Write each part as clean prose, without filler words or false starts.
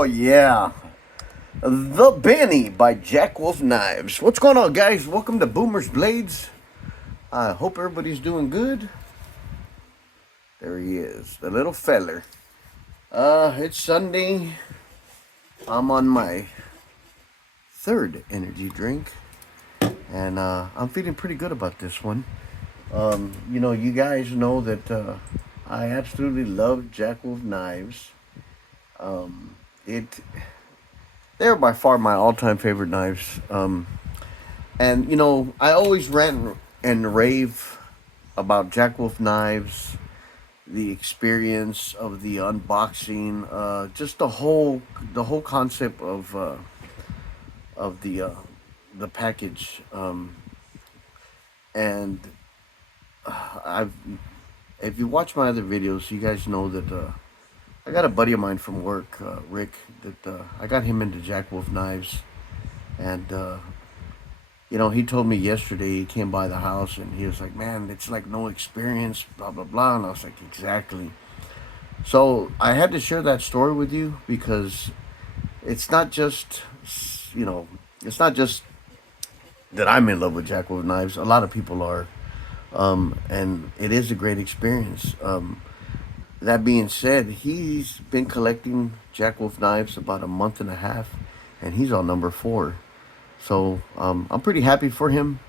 Oh, yeah. The Benny by Jack Wolf Knives. What's going on, guys? Welcome to Boomer's Blades. I hope everybody's doing good. There he is, the little feller. It's Sunday. I'm on my third energy drink. And I'm feeling pretty good about this one. You guys know that I absolutely love Jack Wolf Knives. They're by far my all-time favorite knives. I always rant and rave about Jack Wolf Knives, the experience of the unboxing, just the whole concept of the package. And I've if you watch my other videos, you guys know that I got a buddy of mine from work, Rick, that I got him into Jack Wolf Knives, and he told me yesterday he came by the house and he was like, "Man, it's like no experience, blah blah blah," and I was like, "Exactly." So I had to share that story with you because it's not just you know it's not just that I'm in love with Jack Wolf Knives. A lot of people are, and it is a great experience. That being said, he's been collecting Jack Wolf Knives about a month and a half, and he's on number 4. So I'm pretty happy for him,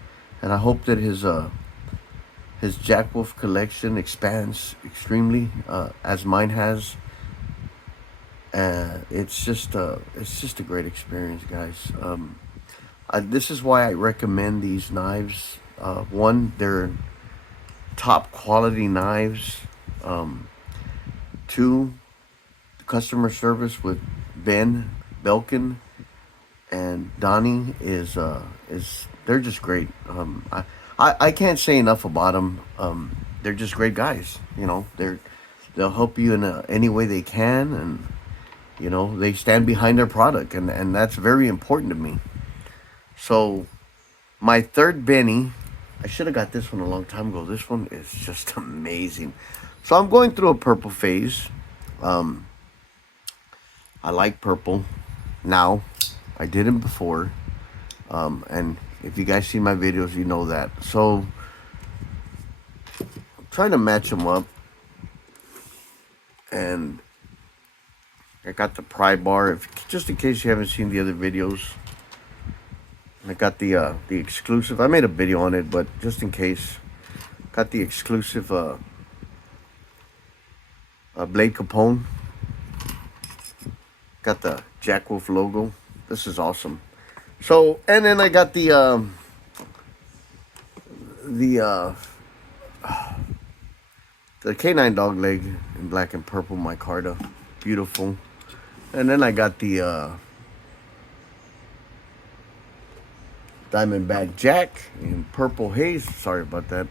and I hope that his Jack Wolf collection expands extremely, as mine has. It's just a great experience, guys. This is why I recommend these knives. One, they're top quality knives. Two, the customer service with Ben Belkin and Donnie is they're just great. I can't say enough about them. They're just great guys. They'll help you in any way they can, and they stand behind their product, and that's very important to me. So my third Benny, I should have got this one a long time ago. This one is just amazing. So I'm going through a purple phase. I like purple now. I didn't before. And if you guys see my videos, you know that. So I'm trying to match them up. And I got the pry bar, just in case you haven't seen the other videos. I got the exclusive. I made a video on it, but just in case, got the exclusive Blade Capone. Got the Jack Wolf logo. This is awesome. So, and then I got the K9 dog leg in black and purple micarta. Beautiful. And then I got the Diamondback Jack in purple haze. Sorry about that.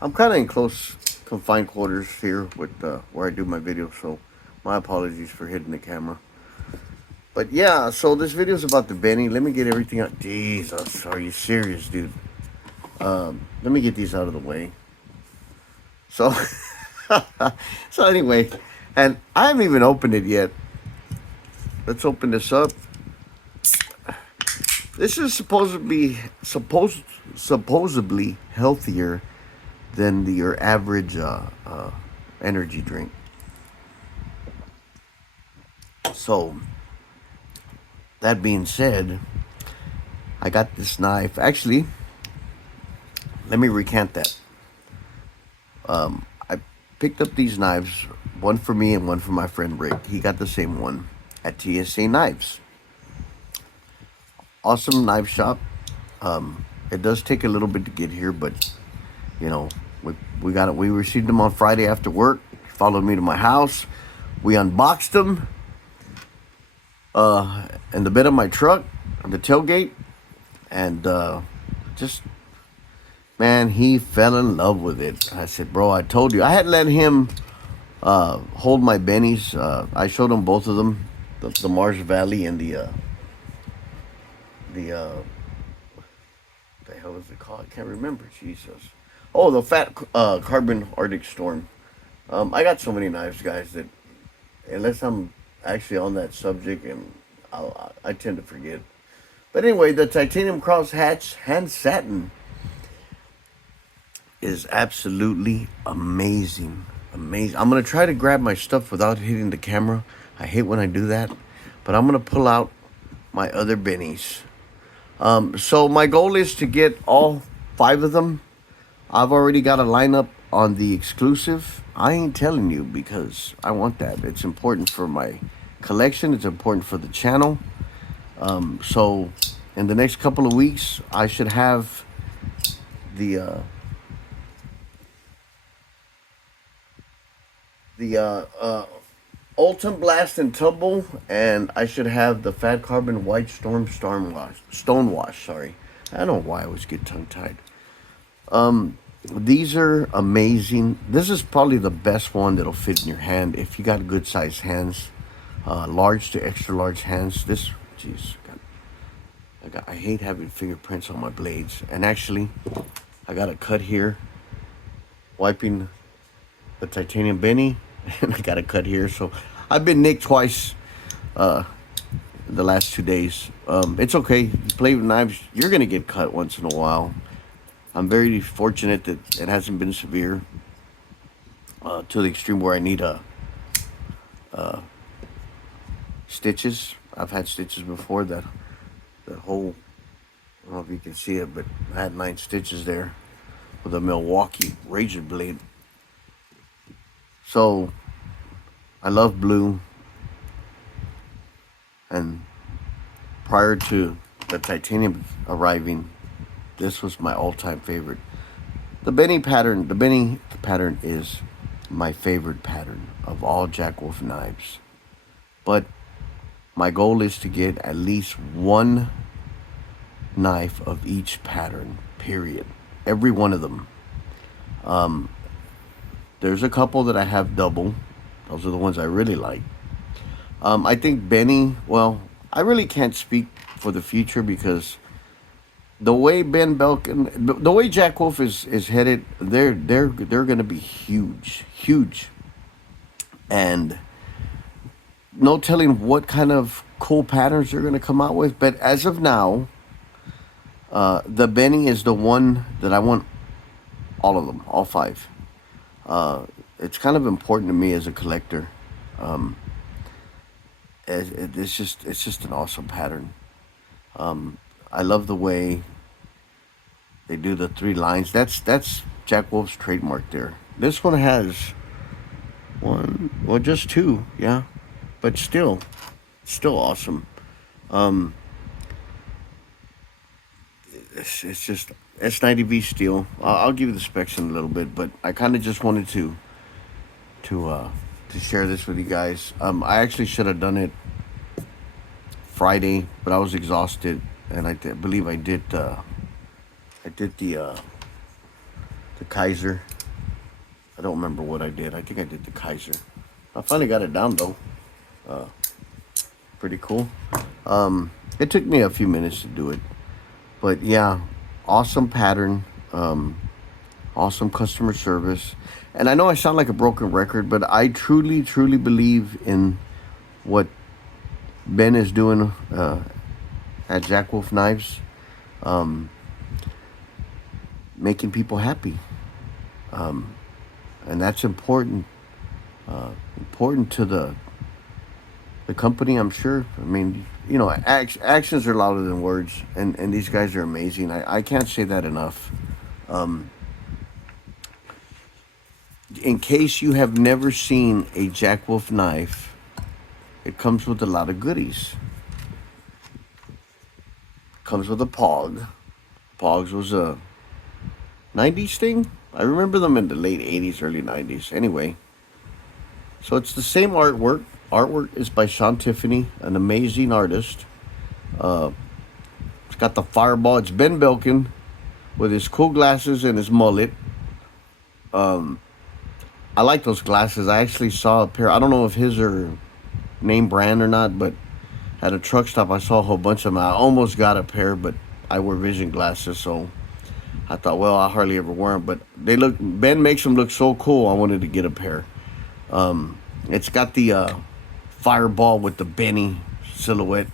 I'm kind of in close confined quarters here with where I do my videos, so my apologies for hitting the camera. But yeah, so this video is about the Benny. Let me get everything out. Jesus, are you serious, dude? Let me get these out of the way. So, so anyway, and I haven't even opened it yet. Let's open this up. This is supposedly healthier than your average energy drink. So, that being said, I got this knife. Actually, let me recant that. I picked up these knives, one for me and one for my friend Rick. He got the same one at TSA Knives. Awesome knife shop. It does take a little bit to get here, but we got it. We received them on Friday after work. Followed me to my house. We unboxed them in the bed of my truck on the tailgate, and man, he fell in love with it. I said, "Bro, I told you." I had let him hold my bennies. I showed him both of them, the Mars Valley and the what the hell is it called? I can't remember. Jesus. Oh, the Fat Carbon Arctic Storm. I got so many knives, guys, that unless I'm actually on that subject, and I tend to forget. But anyway, the titanium cross hatch hand satin is absolutely amazing. Amazing. I'm gonna try to grab my stuff without hitting the camera. I hate when I do that, but I'm gonna pull out my other bennies. So my goal is to get all 5 of them. I've already got a lineup on the exclusive. I ain't telling you because I want that. It's important for my collection. It's important for the channel. So in the next couple of weeks, I should have the Ultim Blast and Tumble, and I should have the Fat Carbon White Stone Wash. Sorry, I don't know why I always get tongue tied. These are amazing. This is probably the best one that'll fit in your hand if you got good sized hands, large to extra large hands. This, jeez, I hate having fingerprints on my blades. And actually, I got a cut here, wiping the titanium Benny, and I got a cut here. So I've been nicked twice the last 2 days. It's okay. You play with knives, you're gonna get cut once in a while. I'm very fortunate that it hasn't been severe to the extreme where I need stitches. I've had stitches before that whole, I don't know if you can see it, but I had 9 stitches there with a Milwaukee razor blade. So I love blue, and prior to the titanium arriving, this was my all-time favorite. The Benny pattern is my favorite pattern of all Jack Wolf knives. But my goal is to get at least 1 knife of each pattern, period. Every one of them. There's a couple that I have double. Those are the ones I really like. I think Benny, well, I really can't speak for the future because the way Ben Belkin, the way Jack Wolf is headed, they're going to be huge, and no telling what kind of cool patterns they're going to come out with. But as of now, the Benny is the one that I want. All of them, all 5. It's kind of important to me as a collector. It's just an awesome pattern. I love the way they do the 3 lines. That's Jack Wolf's trademark there. This one has 1, well, just 2, yeah, but still awesome. It's just S90V steel. I'll give you the specs in a little bit, but I kind of just wanted to share this with you guys. I actually should have done it Friday, but I was exhausted, and I believe I did the Kaiser. I don't remember what I did. I think I did the Kaiser. I finally got it down though. Pretty cool. It took me a few minutes to do it, but yeah, awesome pattern. Awesome customer service. And I know I sound like a broken record, but I truly believe in what Ben is doing at Jack Wolf Knives, making people happy, and that's important. Important to the company, I'm sure. I mean, you know, actions are louder than words, and these guys are amazing. I can't say that enough. In case you have never seen a Jack Wolf knife, it comes with a lot of goodies. Comes with a Pog. Pogs was a 90s thing. I remember them in the late 80s, early 90s. Anyway, so it's the same artwork. Artwork is by Sean Tiffany, an amazing artist. It's got the fireball. It's Ben Belkin with his cool glasses and his mullet. I like those glasses. I actually saw a pair. I don't know if his are name brand or not, but at a truck stop I saw a whole bunch of them. I almost got a pair, but I wear vision glasses, so I thought, well, I hardly ever wear them. But they look. Ben makes them look so cool. I wanted to get a pair. It's got the fireball with the Benny silhouette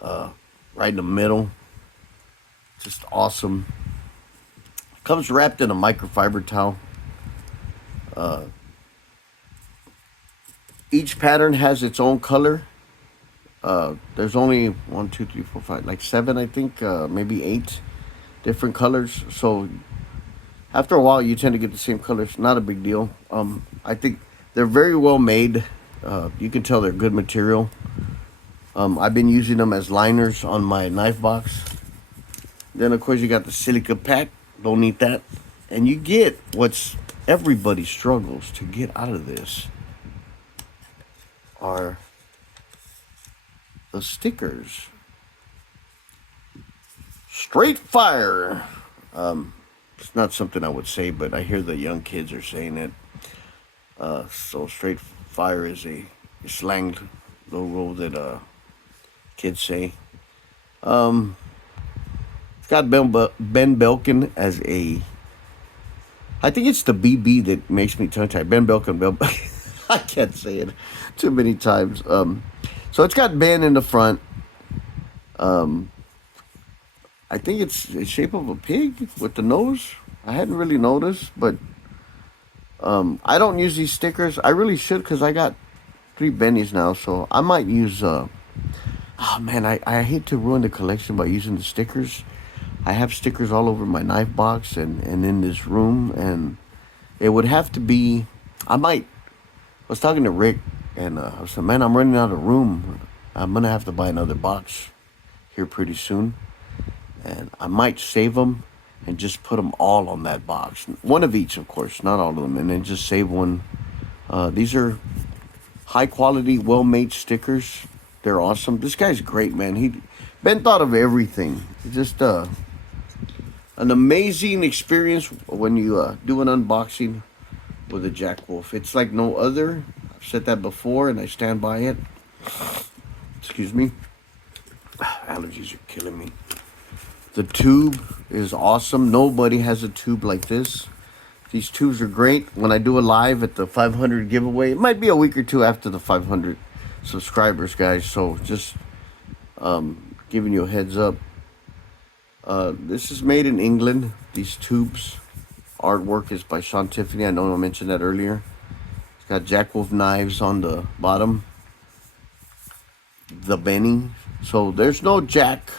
right in the middle. Just awesome. Comes wrapped in a microfiber towel. Each pattern has its own color. There's only one, two, three, four, five, like seven, I think, maybe eight different colors. So after a while, you tend to get the same colors. Not a big deal. I think they're very well made. You can tell they're good material. I've been using them as liners on my knife box. Then, of course, you got the silica pack. Don't need that. And you get what's everybody struggles to get out of this are the stickers. Straight fire. It's not something I would say, but I hear the young kids are saying it. So straight fire is a slang logo that kids say. It's got Ben Belkin as a. I think it's the BB that makes me tongue tied. Ben Belkin. I can't say it too many times. So it's got Ben in the front. I think it's the shape of a pig with the nose. I hadn't really noticed, but I don't use these stickers. I really should because I got 3 bennies now, so I might use. Oh man, I hate to ruin the collection by using the stickers. I have stickers all over my knife box and in this room, and it would have to be. I was talking to Rick, and I said, man, I'm running out of room. I'm gonna have to buy another box here pretty soon. And I might save them and just put them all on that box. One of each, of course, not all of them. And then just save one. These are high quality, well made stickers. They're awesome. This guy's great, man. Ben thought of everything. Just an amazing experience when you do an unboxing with a Jack Wolf. It's like no other. I've said that before and I stand by it. Excuse me. Allergies are killing me. The tube is awesome. Nobody has a tube like this. These tubes are great. When I do a live at the 500 giveaway, it might be a week or two after the 500 subscribers, guys. So just giving you a heads up. This is made in England. These tubes. Artwork is by Sean Tiffany. I know I mentioned that earlier. It's got Jack Wolf knives on the bottom. The Benny. So there's no Jack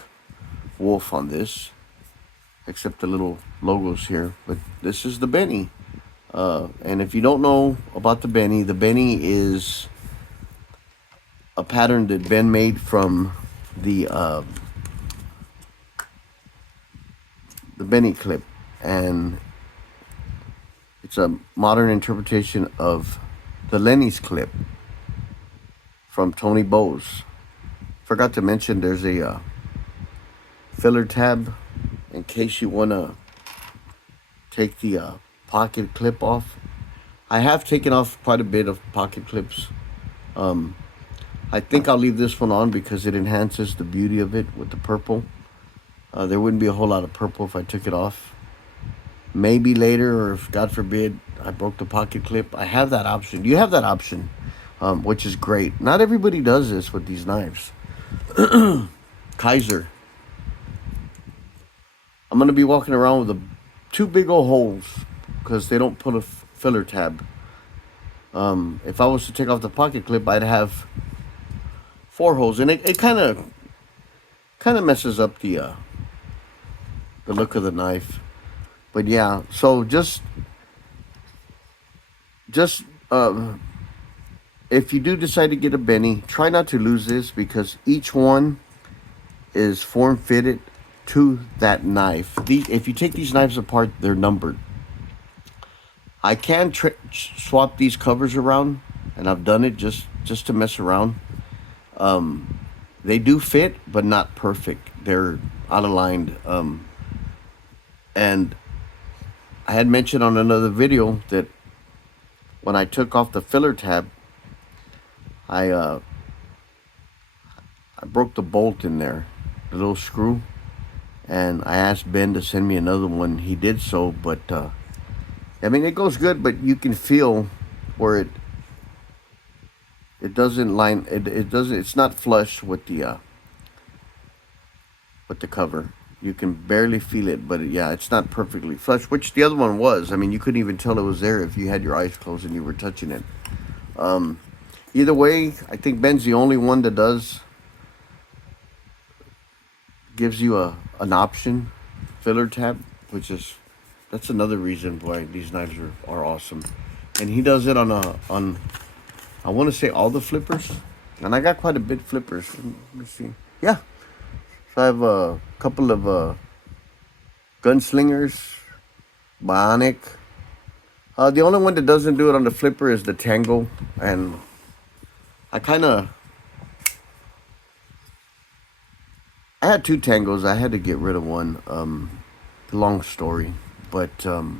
Wolf on this, except the little logos here. But this is the Benny. And if you don't know about the Benny is a pattern that Ben made from the Benny clip, and it's a modern interpretation of the Lenny's clip from Tony Bowes. Forgot to mention there's a filler tab in case you want to take the pocket clip off. I have taken off quite a bit of pocket clips. I think I'll leave this one on because it enhances the beauty of it with the purple. There wouldn't be a whole lot of purple if I took it off. Maybe later, or if God forbid I broke the pocket clip, I have that option. You have that option, which is great. Not everybody does this with these knives. Kaiser. I'm going to be walking around with 2 big old holes because they don't put a filler tab. If I was to take off the pocket clip, I'd have 4 holes. And it kind of messes up the look of the knife. But yeah, so just if you do decide to get a Benny, try not to lose this because each one is form fitted to that knife. If you take these knives apart, they're numbered. I can swap these covers around, and I've done it just to mess around. They do fit, but not perfect. They're out of line. And I had mentioned on another video that when I took off the filler tab, I broke the bolt in there, the little screw, and I asked Ben to send me another one. He did so, but I mean, it goes good, but you can feel where It doesn't line. It doesn't. It's not flush with the cover. You can barely feel it, but yeah, it's not perfectly flush. Which the other one was. I mean, you couldn't even tell it was there if you had your eyes closed and you were touching it. Um, Either way, I think Ben's the only one that does gives you an option filler tab, which is that's another reason why these knives are awesome. And he does it on I want to say all the flippers, and I got quite a bit flippers. Let me see. Yeah, so I have a couple of gunslingers, bionic. The only one that doesn't do it on the flipper is the Tango, and I kind of I had two Tangos. I had to get rid of one. Long story, but the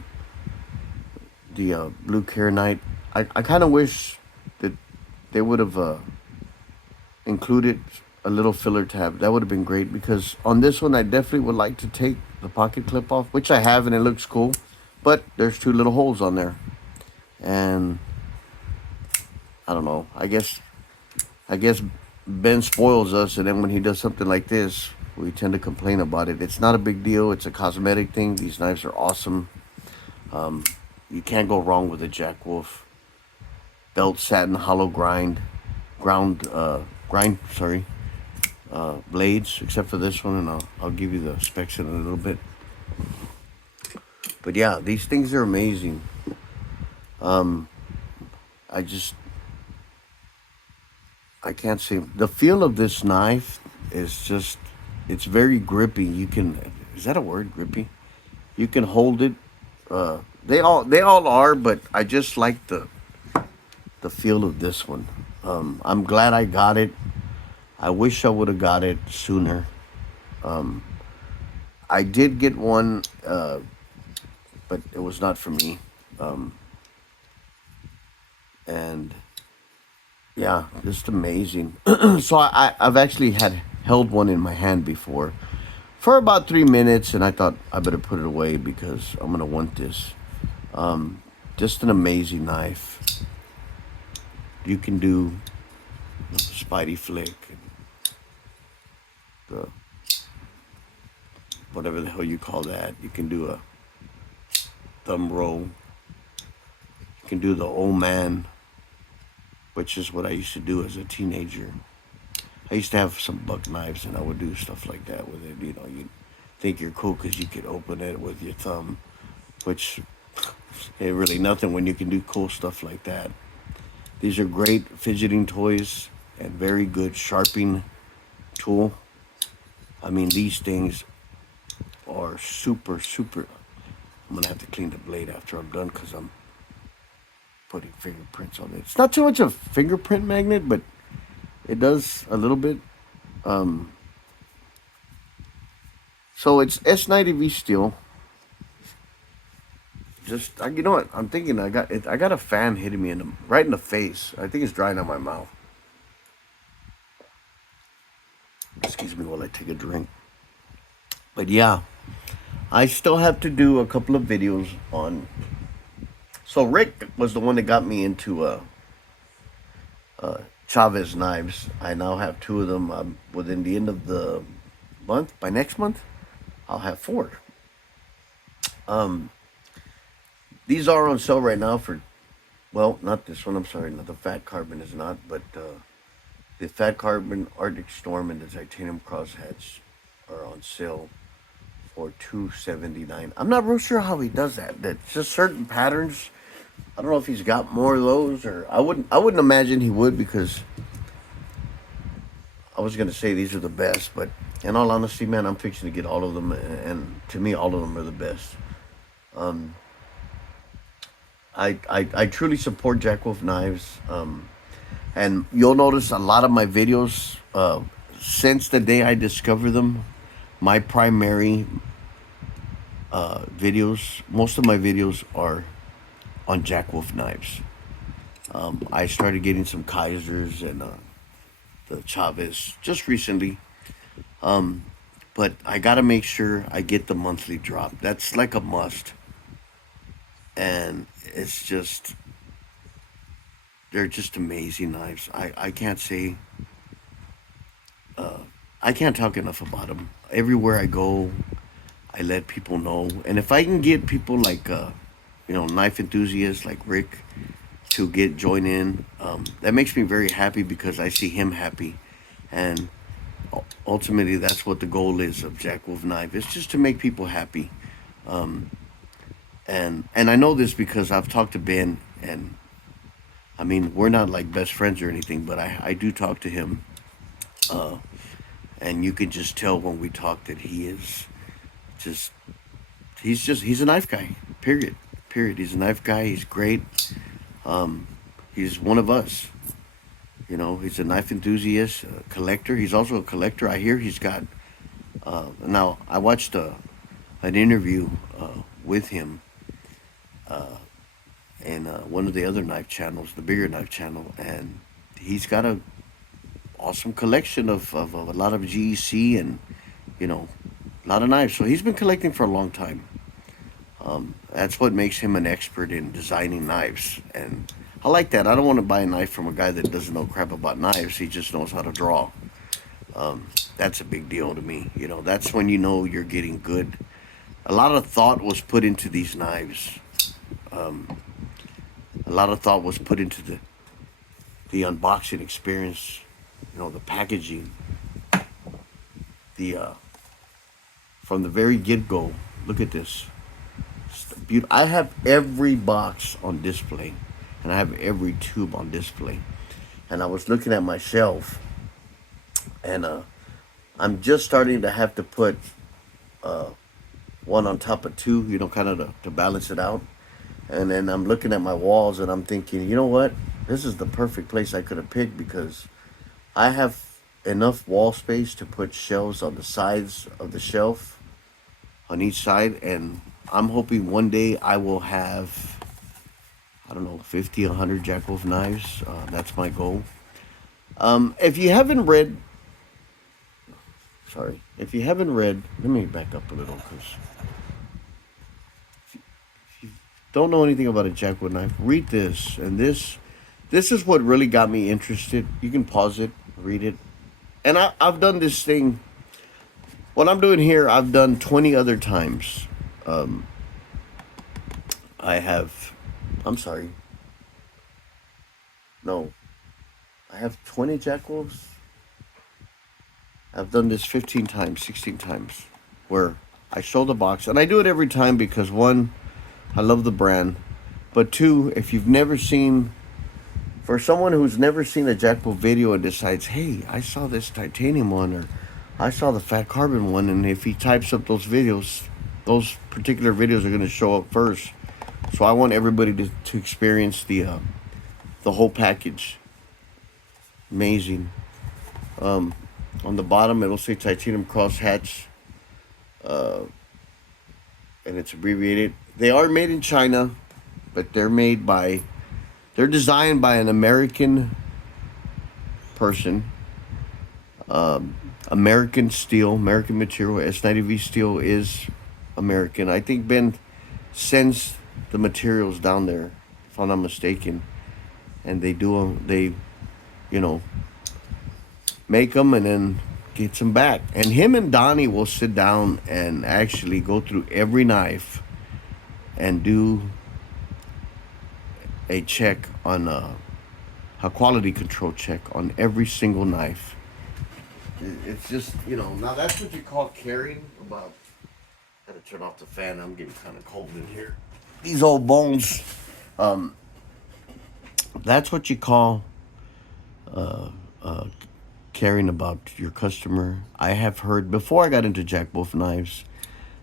Blue Care Knight. I kind of wish that they would have included a little filler tab. That would have been great because on this one I definitely would like to take the pocket clip off, which I have and it looks cool, but there's two little holes on there, and I don't know. I guess Ben spoils us, and then when he does something like this, we tend to complain about it. It's not a big deal. It's a cosmetic thing. These knives are awesome. You can't go wrong with a Jack Wolf belt satin hollow grind. Sorry, blades, except for this one, and I'll give you the specs in a little bit. But yeah, these things are amazing. I just I can't say the feel of this knife is just it's very grippy. You can is that a word, grippy? You can hold it. They all are, but I just like the feel of this one. I'm glad I got it. I wish I would have got it sooner. I did get one, but it was not for me. And yeah, just amazing. So I've actually had held one in my hand before for about 3 minutes, and I thought I better put it away because I'm gonna want this. Just an amazing knife. You can do the Spidey flick and the whatever the hell you call that. You can do a thumb roll. You can do the old man, which is what I used to do as a teenager. I used to have some buck knives, and I would do stuff like that with it. You know, you think you're cool because you could open it with your thumb, which ain't really nothing when you can do cool stuff like that. These are great fidgeting toys and very good sharpening tool. I mean, these things are super, super. I'm gonna have to clean the blade after I'm done because I'm putting fingerprints on it. It's not too much of a fingerprint magnet, but it does a little bit. Um, so it's S90V steel. Just you know what? I'm thinking I got a fan hitting me right in the face. I think it's drying on my mouth. Excuse me while I take a drink. But yeah, I still have to do a couple of videos on. So Rick was the one that got me into Chavez knives. I now have two of them. Within the end of the month, by next month, I'll have four. Um, these are on sale right now for, well, not this one. I'm sorry, not the Fat Carbon is not, but the Fat Carbon Arctic Storm and the Titanium Crosshatch are on sale for $279. I'm not real sure how he does that. That's just certain patterns. I don't know if he's got more of those, or I wouldn't imagine he would because I was gonna say these are the best, but in all honesty, man, I'm fixing to get all of them, and to me, all of them are the best. Um, I truly support Jack Wolf knives, and you'll notice a lot of my videos since the day I discovered them. My primary videos, most of my videos are on Jack Wolf knives. I started getting some Kaisers and the Chavez just recently. But I gotta make sure I get the monthly drop. That's like a must. And it's just they're just amazing knives. I can't say, I can't talk enough about them. Everywhere I go, I let people know. And if I can get people like, knife enthusiasts like Rick to join in, that makes me very happy because I see him happy. And ultimately, that's what the goal is of Jack Wolf Knife. It's just to make people happy. And I know this because I've talked to Ben, and I mean, we're not like best friends or anything, but I do talk to him. And you can just tell when we talk that just, he's a knife guy, period. Period. He's a knife guy. He's great. Um, he's one of us. He's a knife enthusiast, a collector. He's also a collector. I hear he's got. Now, I watched an interview with him in one of the other knife channels, the bigger knife channel, and he's got a awesome collection of a lot of GEC and a lot of knives. So he's been collecting for a long time. That's what makes him an expert in designing knives, and I like that. I don't want to buy a knife from a guy that doesn't know crap about knives. He just knows how to draw. That's a big deal to me. That's when you know you're getting good. A lot of thought was put into these knives. A lot of thought was put into the unboxing experience. The packaging. The from the very get go. Look at this. I have every box on display, and I have every tube on display. And I was looking at my shelf, and I'm just starting to have to put one on top of two, kind of to balance it out. And then I'm looking at my walls, and I'm thinking, you know what? This is the perfect place I could have picked because I have enough wall space to put shelves on the sides of the shelf on each side, and I'm hoping one day I will have, I don't know, 50, 100 Jack Wolf knives. That's my goal. If you haven't read, let me back up a little because if you don't know anything about a Jack Wolf knife, read this. And this is what really got me interested. You can pause it, read it. And I've done this thing. What I'm doing here, I've done 20 other times. I'm sorry. No. I have 20 Jack Wolves. I've done this 15 times, 16 times. Where I show the box. And I do it every time because, one, I love the brand. But two, if you've never seen... For someone who's never seen a Jack Wolf video and decides, hey, I saw this titanium one, or I saw the fat carbon one, and if he types up those videos, those particular videos are going to show up first. So I want everybody to experience the whole package. Amazing. On the bottom, it'll say titanium crosshatch, and it's abbreviated. They are made in China, but they're designed by an American person. American steel, American material. S90V steel is American. I think Ben sends the materials down there, if I'm not mistaken, and they make them and then gets them back. And him and Donnie will sit down and actually go through every knife and do a check on a quality control check on every single knife. It's just, now that's what you call caring about. I had to turn off the fan. I'm getting kind of cold in here. These old bones. That's what you call caring about your customer. I have heard, before I got into Jack Wolf knives,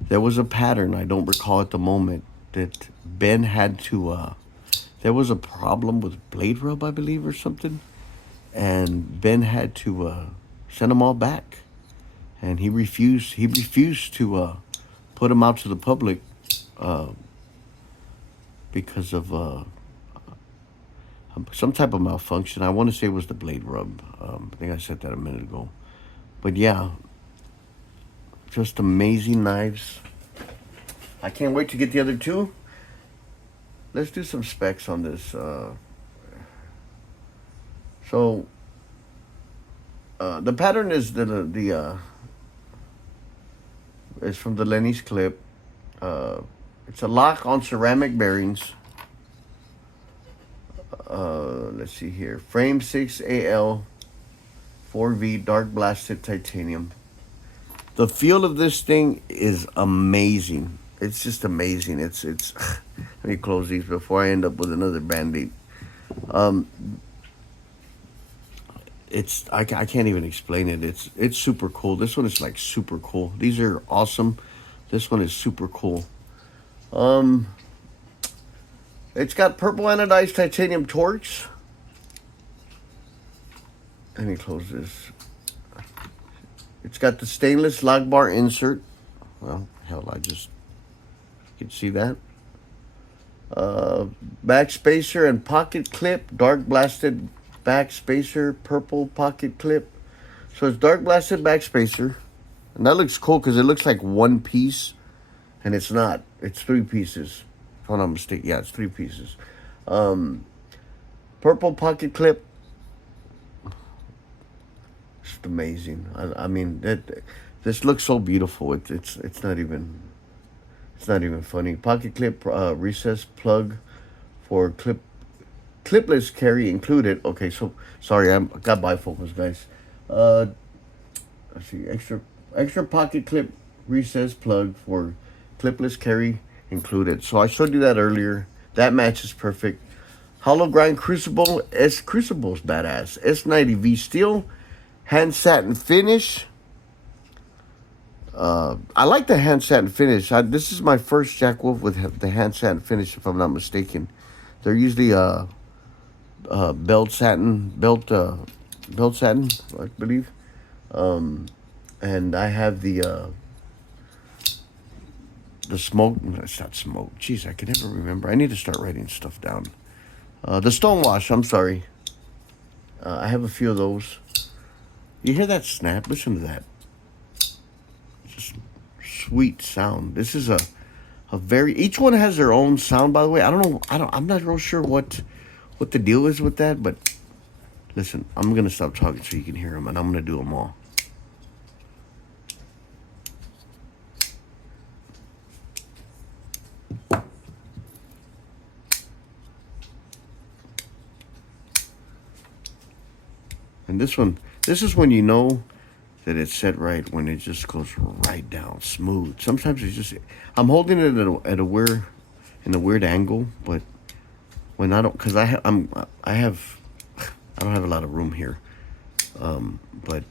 there was a pattern, I don't recall at the moment, that Ben had to, there was a problem with blade rub, I believe, or something. And Ben had to send them all back. And he refused to put them out to the public because of some type of malfunction. I want to say it was the blade rub. I think I said that a minute ago. But yeah, just amazing knives. I can't wait to get the other two. Let's do some specs on this. So the pattern is the is from the Lenny's clip. Uh, it's a lock on ceramic bearings. Let's see here. Frame 6AL 4V dark blasted titanium. The feel of this thing is amazing. It's just amazing. It's. Let me close these before I end up with another Band-Aid. Um, I can't even explain it. It's super cool. This one is like super cool. These are awesome. This one is super cool. Um, it's got purple anodized titanium torques. Let me close this. It's got the stainless lock bar insert. Well, hell, I just you can see that. Back spacer and pocket clip, dark blasted back spacer, purple pocket clip. So it's dark blasted back spacer, and that looks cool because it looks like one piece, and it's not. It's three pieces. If I'm not mistaken, yeah, it's three pieces. Um, Purple pocket clip, just amazing. I mean that this looks so beautiful. It's not even funny. Pocket clip recess plug for clipless carry included. Okay, so sorry, I got bifocals, guys. Uh, let's see, extra pocket clip recess plug for clipless carry included. So I showed you that earlier. That matches perfect. Hollow grind crucible. Crucible's badass. S90V steel, hand satin finish. I like the hand satin finish. This is my first Jack Wolf with the hand satin finish, if I'm not mistaken. They're usually belt satin, I believe. And I have the smoke. It's not smoke. Jeez, I can never remember. I need to start writing stuff down. The stonewash. I'm sorry. I have a few of those. You hear that snap? Listen to that. Just sweet sound. This is a very. Each one has their own sound. By the way, I don't know. I'm not real sure what the deal is with that. But listen, I'm gonna stop talking so you can hear them, and I'm gonna do them all. And this is when you know that it's set right, when it just goes right down, smooth. Sometimes it's just, I'm holding it at a weird, in a weird angle, but when I don't, because I don't have a lot of room here, but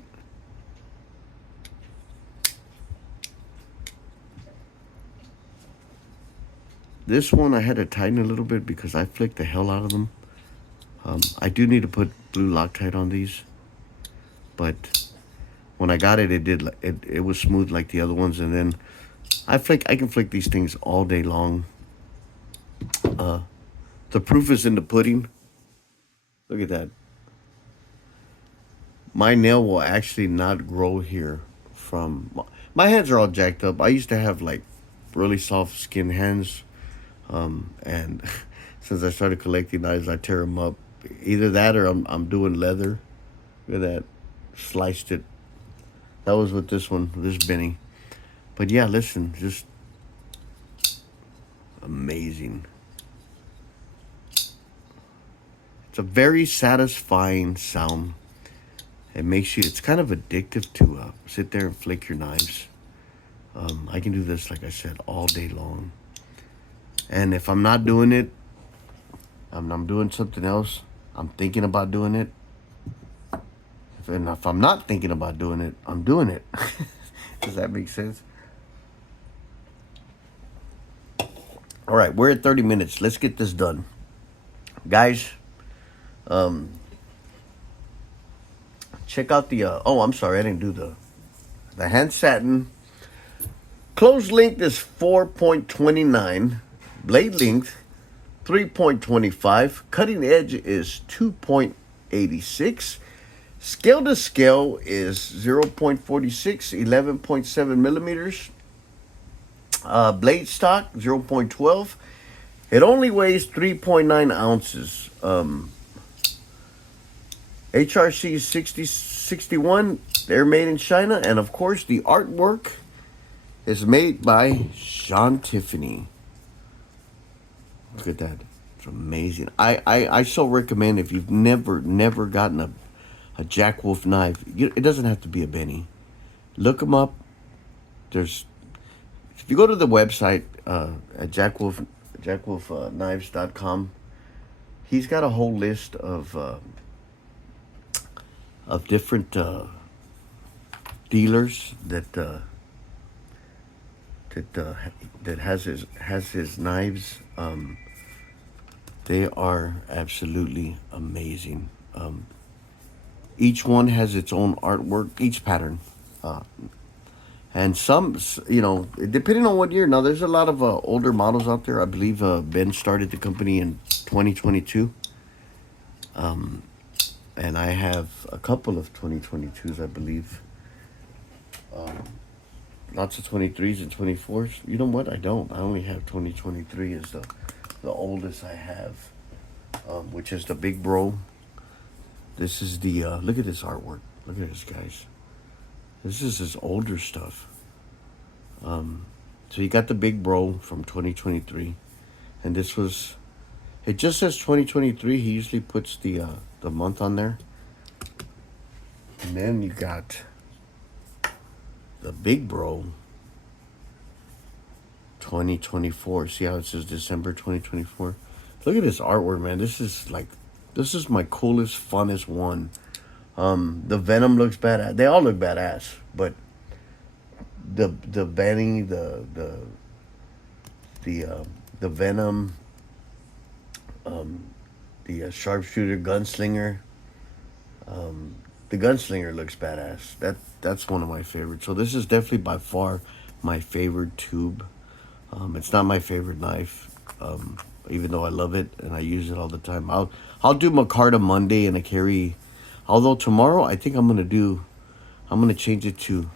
this one I had to tighten a little bit because I flicked the hell out of them. I do need to put blue Loctite on these, but when I got it, it was smooth like the other ones, and then I can flick these things all day long. The proof is in the pudding. Look at that. My nail will actually not grow here from my hands are all jacked up. I used to have like really soft skin hands, and since I started collecting knives, I tear them up. Either that or I'm doing leather. Look at that, sliced it. That was with this one, this Benny. But yeah, listen, just amazing. It's a very satisfying sound. It makes you, it's kind of addictive to sit there and flick your knives. I can do this, like I said, all day long. And if I'm not doing it, I'm doing something else. I'm thinking about doing it. And if I'm not thinking about doing it, I'm doing it. Does that make sense? All right, we're at 30 minutes. Let's get this done. Guys, check out the, oh, I'm sorry, I didn't do the hand satin. Closed length is 4.29. Blade length, 3.25. Cutting edge is 2.86. Scale to scale is 0.46, 11.7 millimeters. Blade stock, 0.12. It only weighs 3.9 ounces. HRC 6061, they're made in China. And of course, the artwork is made by Sean Tiffany. Look at that. It's amazing. I so recommend if you've never gotten a Jack Wolf knife, it doesn't have to be a Benny. Look them up. There's If you go to the website at jackwolfknives.com, he's got a whole list of different dealers that has his knives. They are absolutely amazing. Each one has its own artwork, each pattern. And some, depending on what year. Now, there's a lot of older models out there. I believe Ben started the company in 2022. And I have a couple of 2022s, I believe. Lots of 23s and 24s. You know what? I don't. I only have 2023 as the oldest I have, which is the Big Bro. This is the, look at this artwork. Look at this, guys. This is his older stuff. So you got the Big Bro from 2023. And this was, it just says 2023. He usually puts the month on there. And then you got the Big Bro 2024. See how it says December 2024? Look at this artwork, man. This is my coolest, funnest one. The Venom looks badass. They all look badass, but the Benny, the Venom, the Sharpshooter, Gunslinger. The Gunslinger looks badass. That's one of my favorites. So this is definitely by far my favorite tube. It's not my favorite knife, even though I love it and I use it all the time. I'll do Micarta Monday and I carry. Although tomorrow I think I'm gonna change it to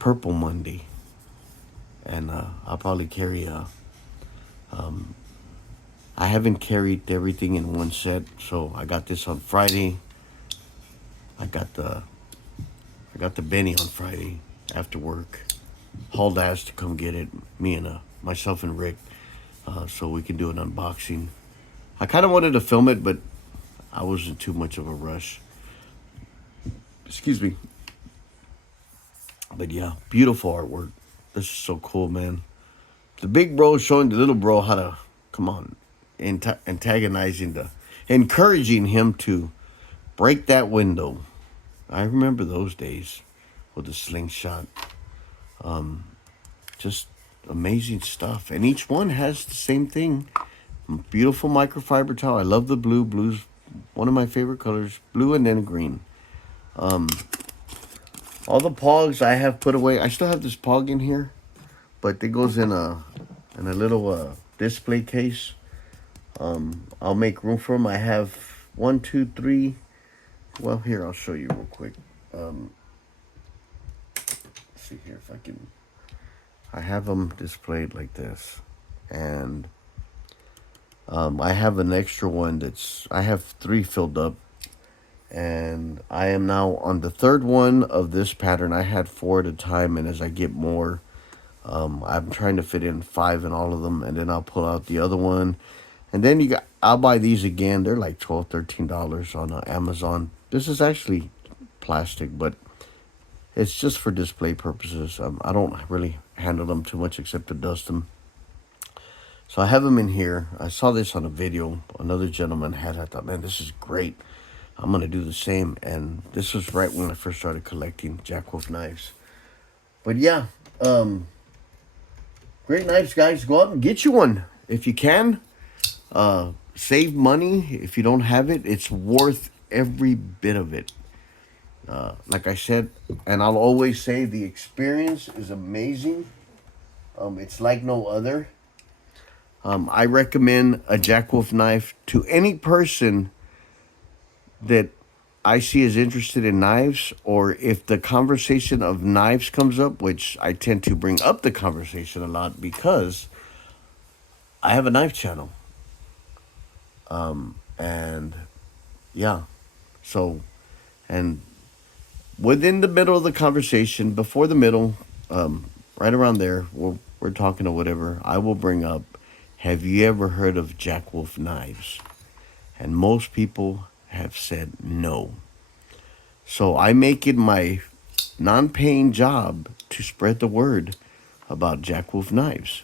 Purple Monday, and I'll probably carry I haven't carried everything in one set, so I got this on Friday. I got the Benny on Friday after work. Hauled ass to come get it. Me and myself and Rick, so we can do an unboxing. I kind of wanted to film it, but I wasn't too much of a rush. Excuse me. But yeah, beautiful artwork. This is so cool, man. The Big Bro showing the little bro how to, come on, encouraging him to break that window. I remember those days with the slingshot. Just amazing stuff. And each one has the same thing. Beautiful microfiber towel. I love the blue. Blue's one of my favorite colors. Blue and then green. All the pogs I have put away. I still have this pog in here, but it goes in a little display case. I'll make room for them. I have 1, 2, 3. Well, here, I'll show you real quick. Let's see here if I can. I have them displayed like this, and I have an extra one I have 3 filled up, and I am now on the 3rd one of this pattern. I had 4 at a time, and as I get more, I'm trying to fit in 5 in all of them, and then I'll pull out the other one, and then I'll buy these again. They're like $12, $13 on Amazon. This is actually plastic, but it's just for display purposes. I don't really handle them too much except to dust them. So I have them in here. I saw this on a video another gentleman had. I thought, man, this is great. I'm going to do the same. And this was right when I first started collecting Jack Wolf knives. But yeah, great knives, guys. Go out and get you one if you can. Save money if you don't have it. It's worth every bit of it. Like I said, and I'll always say, the experience is amazing. It's like no other. I recommend a Jack Wolf knife to any person that I see is interested in knives, or if the conversation of knives comes up, which I tend to bring up the conversation a lot because I have a knife channel. And yeah, So, and within the middle of the conversation, before the middle, right around there, we're talking or whatever, I will bring up, have you ever heard of Jack Wolf knives? And most people have said no. So I make it my non-paying job to spread the word about Jack Wolf knives.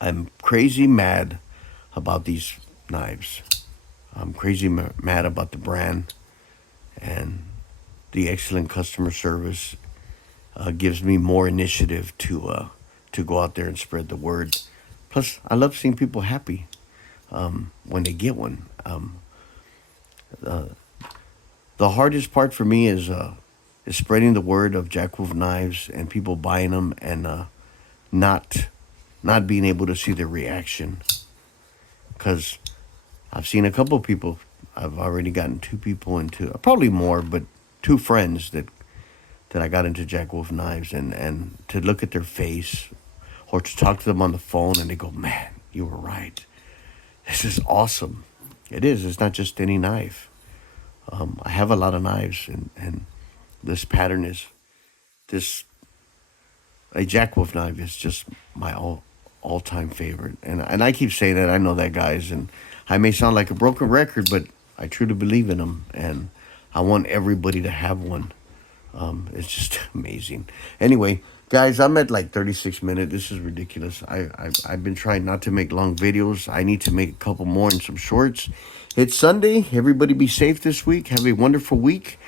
I'm crazy mad about these knives. I'm crazy mad about the brand, and the excellent customer service gives me more initiative to go out there and spread the word. Plus, I love seeing people happy when they get one. The hardest part for me is spreading the word of Jack Wolf knives and people buying them and not not being able to see their reaction. Because I've seen a couple of people. I've already gotten two people into, probably more, but two friends that I got into Jack Wolf knives, and to look at their face or to talk to them on the phone and they go, man, you were right. This is awesome. It is. It's not just any knife. I have a lot of knives, and this pattern is this. A Jack Wolf knife is just my all time favorite, and I keep saying that. I know that, guys, and I may sound like a broken record, but I truly believe in them, and I want everybody to have one. It's just amazing. Anyway, guys, I'm at like 36 minutes. This is ridiculous. I've been trying not to make long videos. I need to make a couple more and some shorts. It's Sunday. Everybody be safe this week. Have a wonderful week.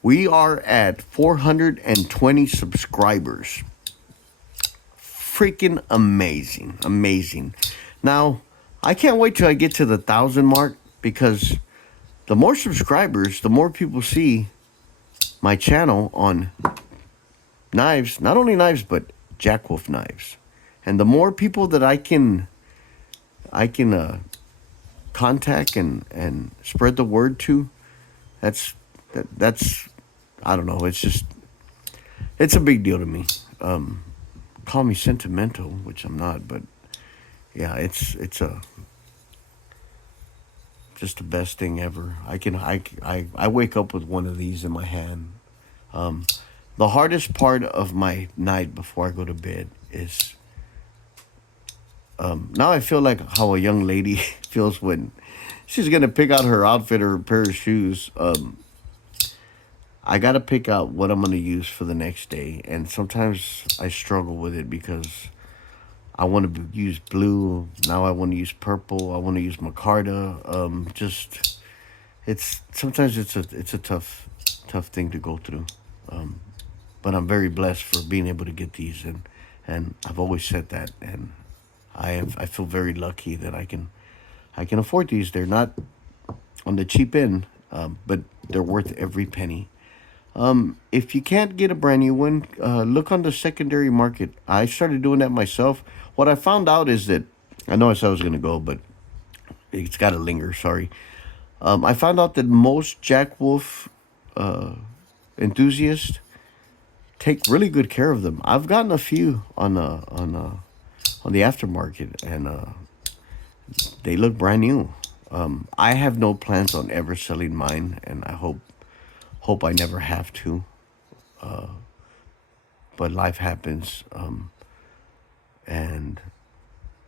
We are at 420 subscribers. Freaking amazing. Amazing. Now, I can't wait till I get to the 1,000 mark, because the more subscribers, the more people see my channel on knives, not only knives, but Jack Wolf knives. And the more people that I can contact and spread the word to, that's I don't know, it's a big deal to me. Call me sentimental, which I'm not, but yeah, it's just the best thing ever. I wake up with one of these in my hand. The hardest part of my night before I go to bed is, now I feel like how a young lady feels when she's gonna pick out her outfit or a pair of shoes. I gotta pick out what I'm gonna use for the next day, and sometimes I struggle with it because I want to use blue. Now I want to use purple. I want to use micarta. Sometimes it's a tough thing to go through. But I'm very blessed for being able to get these, and I've always said that, and I feel very lucky that I can afford these. They're not on the cheap end, but they're worth every penny. If you can't get a brand new one, look on the secondary market. I started doing that myself. What I found out is that, I know I said I was going to go, but it's got to linger, sorry. I found out that most Jack Wolf enthusiasts take really good care of them. I've gotten a few on the aftermarket, and they look brand new. I have no plans on ever selling mine, and I hope I never have to. But life happens, and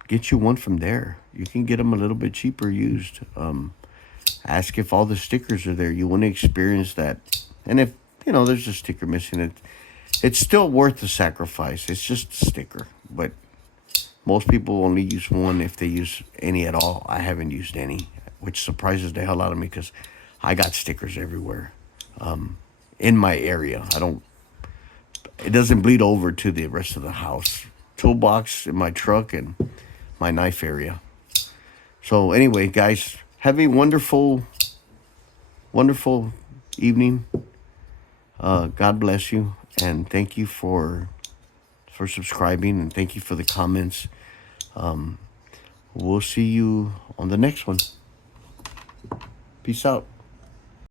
get you one from there. You can get them a little bit cheaper used. Ask if all the stickers are there. You want to experience that, and if there's a sticker missing, it's still worth the sacrifice. It's just a sticker, but most people only use one, if they use any at all. I haven't used any, which surprises the hell out of me, because I got stickers everywhere. In my area, it doesn't bleed over to the rest of the house. Toolbox in my truck and my knife area. So anyway, guys, have a wonderful evening. God bless you, and thank you for subscribing, and thank you for the comments. We'll see you on the next one. Peace out.